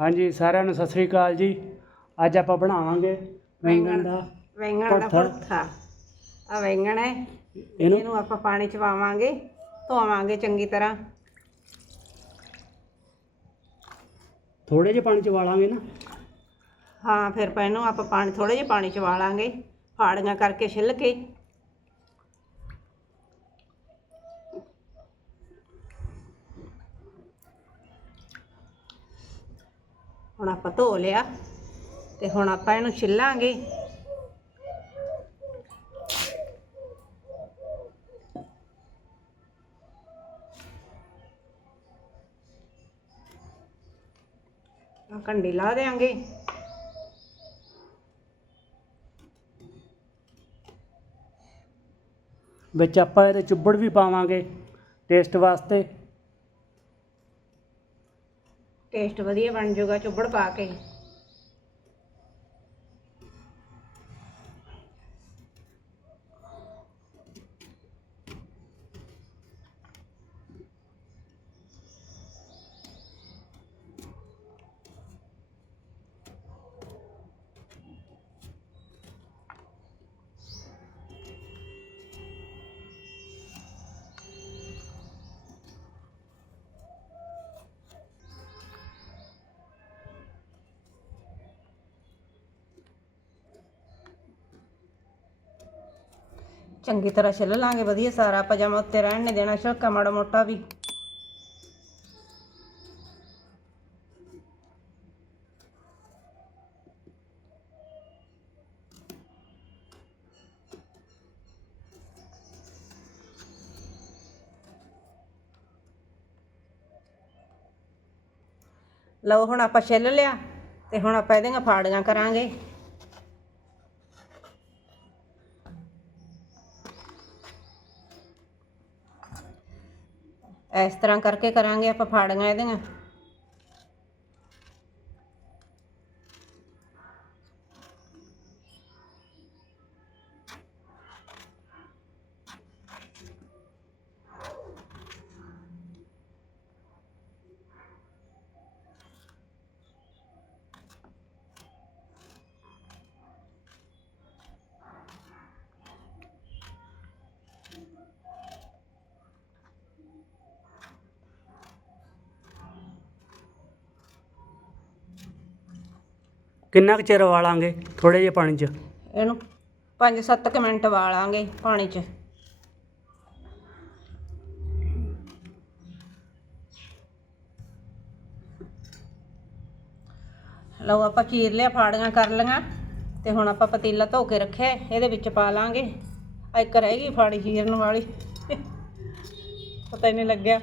ਹਾਂਜੀ ਸਾਰਿਆਂ ਨੂੰ ਸਤਿ ਸ੍ਰੀ ਅਕਾਲ ਜੀ। ਅੱਜ ਆਪਾਂ ਬਣਾਵਾਂਗੇ ਵੈਂਗਣ ਦਾ ਵੈਂਗਣ ਦਾ ਭਰਥਾ। ਭਰਥਾ ਆ ਵੈਂਗਣ ਹੈ। ਇਹਨੂੰ? ਇਹਨੂੰ ਆਪਾਂ ਪਾਣੀ ਚ ਪਾਵਾਂਗੇ ਧੋਵਾਂਗੇ ਚੰਗੀ ਤਰ੍ਹਾਂ। ਥੋੜੇ ਜਿਹੇ ਪਾਣੀ ਚ ਵਾਲਾਂਗੇ ਨਾ। ਹਾਂ ਫਿਰ ਪਾ ਇਹਨੂੰ ਆਪਾਂ ਪਾਣੀ ਥੋੜੇ ਜਿਹੇ ਪਾਣੀ ਚ ਵਾਲਾਂਗੇ। ਫਾੜੀਆਂ ਕਰਕੇ ਛਿੱਲ ਕੇ। ਹੁਣ ਆਪਾਂ ਧੋ ਲਿਆ ਤੇ ਹੁਣ ਆਪਾਂ ਇਹਨੂੰ ਛਿੱਲਾਂਗੇ। ਆਹ ਕੰਡੀ ਲਾ ਦੇਾਂਗੇ ਵਿੱਚ ਆਪਾਂ ਇਹਦੇ ਚੁੱਬੜ ਵੀ ਪਾਵਾਂਗੇ ਟੇਸਟ ਵਾਸਤੇ। ਟੇਸਟ ਵਧੀਆ ਬਣ ਜਾਊਗਾ ਚੁੱਬੜ ਪਾ ਕੇ। ਚੰਗੀ ਤਰ੍ਹਾਂ ਛਿੱਲ ਲਾਂਗੇ, ਵਧੀਆ ਸਾਰਾ ਆਪਾਂ ਜਮਾ ਉੱਤੇ ਰਹਿਣ ਨਹੀਂ ਦੇਣਾ, ਛਿਲਕਾ ਮਾੜਾ ਮੋਟਾ ਵੀ। ਲਓ, ਹੁਣ ਆਪਾਂ ਛਿੱਲ ਲਿਆ ਤੇ ਹੁਣ ਆਪਾਂ ਇਹਦੀਆਂ ਫਾੜੀਆਂ ਕਰਾਂਗੇ। ਇਸ ਤਰ੍ਹਾਂ ਕਰਕੇ ਕਰਾਂਗੇ ਆਪਾਂ ਫਾੜੀਆਂ ਇਹਦੀਆਂ। ਕਿੰਨਾ ਕੁ ਚਿਰ ਵਾਲਾਂਗੇ ਥੋੜੇ ਜਿਹੇ ਪਾਣੀ ਚ? ਇਹਨੂੰ 5-7 ਕੁ ਮਿੰਟ ਵਾਲਾਂਗੇ ਪਾਣੀ 'ਚ। ਲਓ ਆਪਾਂ ਚੀਰ ਲਿਆ, ਫਾੜੀਆਂ ਕਰ ਲਈਆਂ ਤੇ ਹੁਣ ਆਪਾਂ ਪਤੀਲਾ ਧੋ ਕੇ ਰੱਖਿਆ, ਇਹਦੇ ਵਿੱਚ ਪਾ ਲਾਂਗੇ। ਆ ਇੱਕ ਰਹਿ ਗਈ ਫਾੜੀ ਚੀਰਨ ਵਾਲੀ। ਪਤਾ ਹੀ ਨਹੀਂ ਲੱਗਿਆ।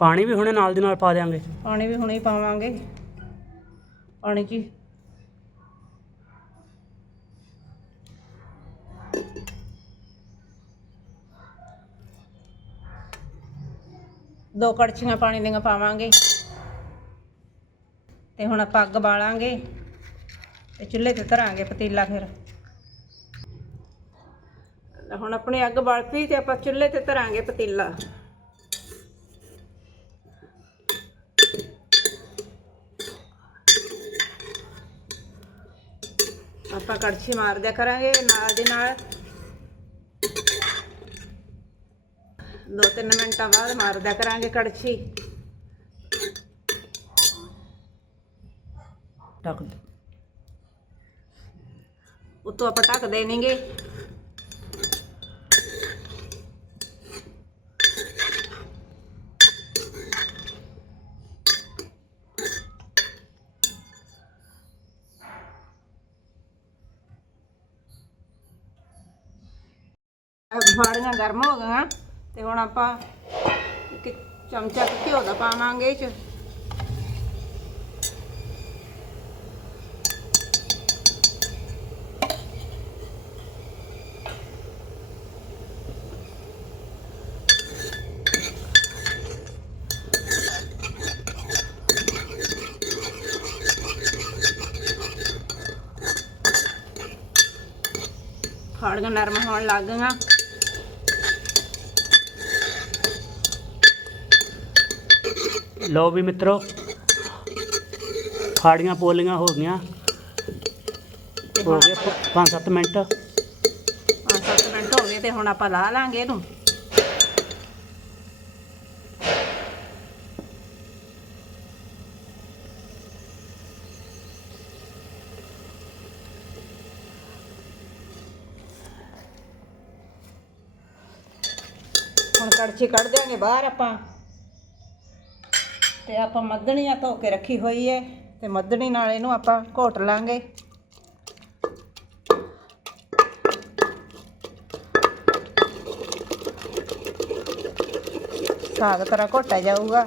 ਪਾਣੀ ਵੀ ਹੁਣੇ ਨਾਲ ਦੀ ਨਾਲ ਪਾ ਦਿਆਂਗੇ। ਪਾਣੀ ਵੀ ਹੁਣੇ ਹੀ ਪਾਵਾਂਗੇ। ਪਾਣੀ 'ਚ ਦੋ ਕੜਛੀਆਂ ਪਾਣੀ ਦੀਆਂ ਪਾਵਾਂਗੇ। ਤੇ ਹੁਣ ਆਪਾਂ ਅੱਗ ਬਾਲਾਂਗੇ। ਤੇ ਚੁੱਲ੍ਹੇ ਤੇ ਧਰਾਂਗੇ ਪਤੀਲਾ ਫਿਰ। ਹੁਣ ਆਪਣੀ ਅੱਗ ਬਲ ਪਈ ਤੇ ਆਪਾਂ ਚੁੱਲ੍ਹੇ ਤੇ ਧਰਾਂਗੇ ਪਤੀਲਾ। ਕੜਛੀ ਮਾਰ ਦਿਆ ਕਰਾਂਗੇ ਨਾਲ ਦੇ ਨਾਲ ਦੋ ਤਿੰਨ ਮਿੰਟਾਂ ਬਾਅਦ ਮਾਰ ਦਿਆ ਕਰਾਂਗੇ ਕੜਛੀ। ਢੱਕ ਦੇ। ਉਤੋਂ ਆਪਾਂ ਢੱਕ ਦੇਣਗੇ ਫਾੜੀਆਂ ਗਰਮ ਹੋ ਗਈਆਂ ਤੇ ਹੁਣ ਆਪਾਂ ਇੱਕ ਚਮਚਾ ਘਿਓ ਦਾ ਪਾਵਾਂਗੇ ਇਹ ਚ। ਫਾੜੀਆਂ ਨਰਮ ਹੋਣ ਲੱਗ ਗਈਆਂ। ਲਓ ਵੀ ਮਿੱਤਰੋ ਫਾੜੀਆਂ ਪੋਲੀਆਂ ਹੋ ਗਈਆਂ। ਹੋ ਗਏ 5-7 ਮਿੰਟ। 5-7 ਮਿੰਟ ਹੋ ਗਏ ਤੇ ਹੁਣ ਆਪਾਂ ਲਾ ਲਾਂਗੇ ਇਹਨੂੰ। ਹੁਣ ਕੜਛੀ ਕੱਢ ਦਿਆਂਗੇ ਬਾਹਰ ਆਪਾਂ। ਤੇ ਆਪਾਂ ਮੱਧਣੀਆਂ ਧੋ ਕੇ ਰੱਖੀ ਹੋਈ ਹੈ ਤੇ ਮੱਧਣੀ ਨਾਲ ਇਹਨੂੰ ਆਪਾਂ ਘੋਟ ਲਾਂਗੇ। ਸਾਗ ਤਰ੍ਹਾਂ ਘੋਟਿਆ ਜਾਊਗਾ।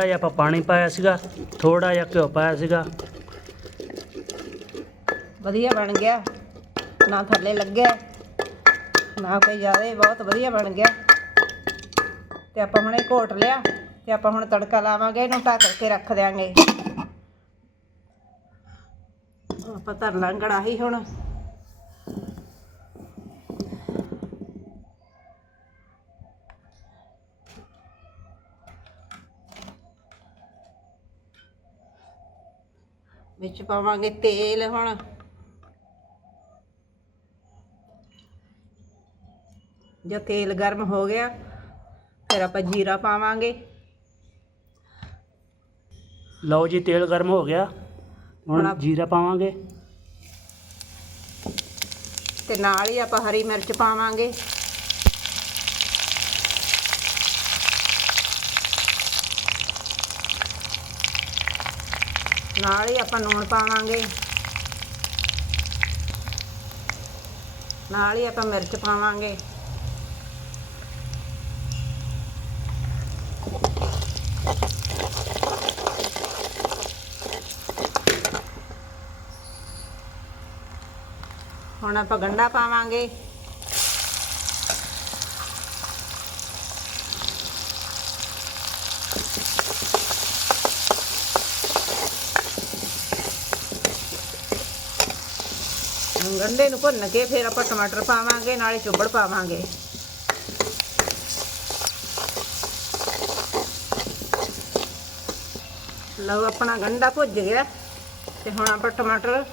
ਥੋੜਾ ਜਿਹਾ ਆਪਾਂ ਪਾਣੀ ਪਾਇਆ ਸੀਗਾ ਥੋੜਾ ਜਿਹਾ ਘਿਓ ਪਾਇਆ ਸੀਗਾ। ਵਧੀਆ ਬਣ ਗਿਆ। ਨਾ ਥੱਲੇ ਲੱਗਿਆ, ਨਾ ਕੋਈ ਜ਼ਿਆਦਾ, ਬਹੁਤ ਵਧੀਆ ਬਣ ਗਿਆ। ਤੇ ਆਪਾਂ ਹੁਣ ਇਹ ਘੋਟ ਲਿਆ, ਤੇ ਆਪਾਂ ਹੁਣ ਤੜਕਾ ਲਾਵਾਂਗੇ, ਇਹਨੂੰ ਢੱਕ ਕੇ ਰੱਖ ਦਿਆਂਗੇ। ਆਪਾਂ ਧਰ ਲਾਂ ਕੜਾਹੀ ਹੁਣ। ਵਿੱਚ ਪਾਵਾਂਗੇ ਤੇਲ ਹੁਣ। ਜਦ ਤੇਲ ਗਰਮ ਹੋ ਗਿਆ ਫਿਰ ਆਪਾਂ ਜੀਰਾ ਪਾਵਾਂਗੇ। ਲਓ ਜੀ ਤੇਲ ਗਰਮ ਹੋ ਗਿਆ। ਹੁਣ ਜੀਰਾ ਪਾਵਾਂਗੇ। ਤੇ ਨਾਲ ਹੀ ਆਪਾਂ ਹਰੀ ਮਿਰਚ ਪਾਵਾਂਗੇ। ਨਾਲ ਹੀ ਆਪਾਂ ਲੂਣ ਪਾਵਾਂਗੇ। ਨਾਲ ਹੀ ਆਪਾਂ ਮਿਰਚ ਪਾਵਾਂਗੇ। ਹੁਣ ਆਪਾਂ ਗੰਡਾ ਪਾਵਾਂਗੇ। ਗੰਡੇ ਨੂੰ ਭੁੰਨ ਕੇ ਫਿਰ ਆਪਾਂ ਟਮਾਟਰ ਪਾਵਾਂਗੇ, ਨਾਲੇ ਚੁੱਬੜ ਪਾਵਾਂਗੇ। ਲਓ, ਆਪਣਾ ਗੰਡਾ ਭੁੱਜ ਗਿਆ ਤੇ ਹੁਣ ਆਪਾਂ ਟਮਾਟਰ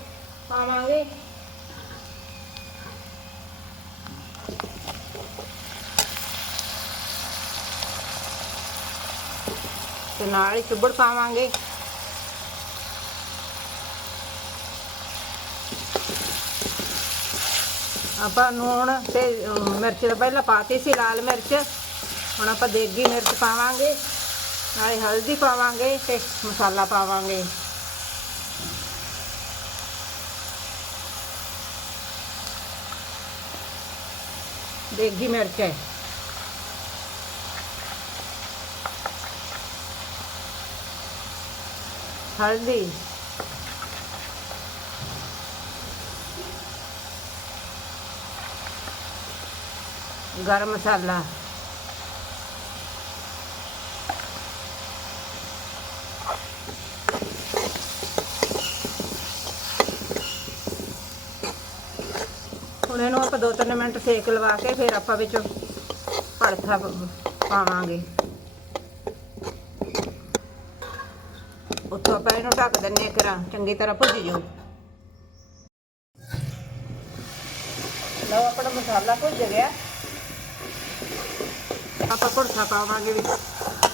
ਪਾਵਾਂਗੇ। ਤੇ ਨਾਲ ਹੀ ਚੁੱਬੜ ਪਾਵਾਂਗੇ। ਆਪਾਂ ਨੂਣ ਤੇ ਮਿਰਚ ਤਾਂ ਪਹਿਲਾਂ ਪਾਤੀ ਸੀ, ਲਾਲ ਮਿਰਚ। ਹੁਣ ਆਪਾਂ ਦੇਗੀ ਮਿਰਚ ਪਾਵਾਂਗੇ, ਨਾਲੇ ਹਲਦੀ ਪਾਵਾਂਗੇ ਤੇ ਮਸਾਲਾ ਪਾਵਾਂਗੇ। ਦੇਗੀ ਮਿਰਚ ਹੈ। ਹਲਦੀ। ਗਰਮ ਮਸਾਲਾ। ਹੁਣ ਇਹਨੂੰ ਆਪਾਂ 2-3 ਮਿੰਟ ਸੇਕ ਲਵਾ ਕੇ ਫਿਰ ਆਪਾਂ ਵਿੱਚ ਭੜਥਾ ਪਾਵਾਂਗੇ। ਉੱਤੋਂ ਆਪਾਂ ਇਹਨੂੰ ਢੱਕ ਦਿੰਨੇ ਕਰਾਂ ਚੰਗੀ ਤਰ੍ਹਾਂ ਭੁੱਜ ਜਾਓ। ਲਓ, ਆਪਣਾ ਮਸਾਲਾ ਭੁੱਜ ਗਿਆ। ਆਪਾਂ ਭੜਥਾ ਪਾਵਾਂਗੇ ਵਿੱਚ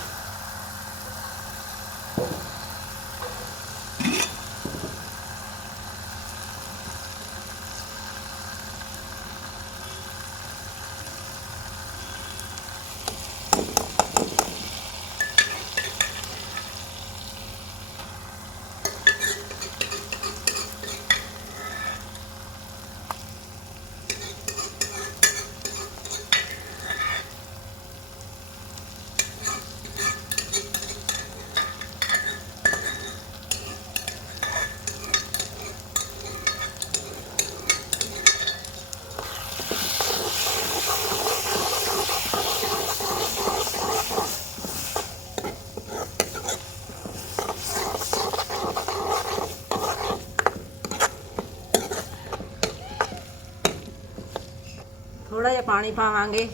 ਪਾਣੀ ਪਾਵਾਂਗੇ।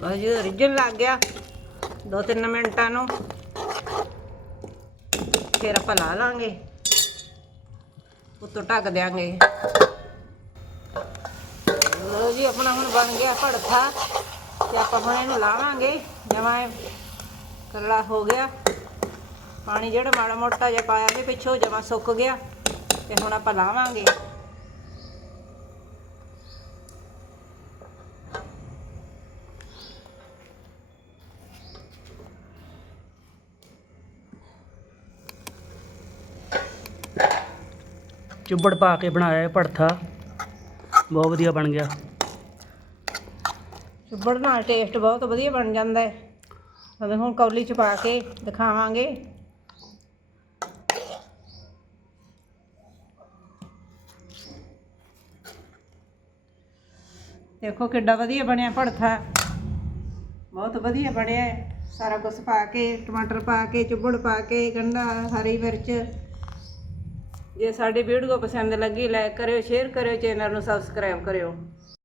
ਬਸ ਜੀ, ਰਿੱਝਣ ਲੱਗ ਗਿਆ। ਦੋ ਤਿੰਨ ਮਿੰਟਾਂ ਨੂੰ। ਫਿਰ ਆਪਾਂ ਲਾ ਲਾਂਗੇ। ਉੱਤੋਂ ਢੱਕ ਦਿਆਂਗੇ। ਲੋ ਜੀ, ਆਪਣਾ ਹੁਣ ਬਣ ਗਿਆ ਭੜਥਾ। ਤੇ ਆਪਾਂ ਹੁਣ ਇਹਨੂੰ ਲਾਵਾਂਗੇ। ਜਮਾਂ ਇਹ ਕਰਲਾ ਹੋ ਗਿਆ। ਪਾਣੀ ਜਿਹੜਾ ਮਾੜਾ ਮੋਟਾ ਜਿਹਾ ਪਾਇਆ ਸੀ ਪਿੱਛੋਂ ਜਮਾ ਸੁੱਕ ਗਿਆ ਤੇ ਹੁਣ ਆਪਾਂ ਲਾਵਾਂਗੇ। ਚੁੱਬੜ ਪਾ ਕੇ ਬਣਾਇਆ ਇਹ ਭੜਥਾ। ਬਹੁਤ ਵਧੀਆ ਬਣ ਗਿਆ। ਚੁੱਬੜ ਨਾਲ ਟੇਸਟ ਬਹੁਤ ਵਧੀਆ ਬਣ ਜਾਂਦਾ ਹੈ। ਹੁਣ ਕੌਲੀ ਚ ਪਾ ਕੇ ਦਿਖਾਵਾਂਗੇ। ਦੇਖੋ ਕਿੱਡਾ ਵਧੀਆ ਬਣਿਆ ਭੜਥਾ। ਬਹੁਤ ਵਧੀਆ ਬਣਿਆ ਸਾਰਾ ਕੁਝ ਪਾ ਕੇ, ਟਮਾਟਰ ਪਾ ਕੇ ਚੁੱਬੜ ਪਾ ਕੇ, ਗੰਢਾ, ਹਰੀ ਮਿਰਚ। ਜੇ ਸਾਡੀ ਵੀਡੀਓ ਪਸੰਦ ਲੱਗੀ ਲਾਈਕ ਕਰਿਓ ਸ਼ੇਅਰ ਕਰਿਓ ਚੈਨਲ ਨੂੰ ਸਬਸਕ੍ਰਾਈਬ ਕਰਿਓ।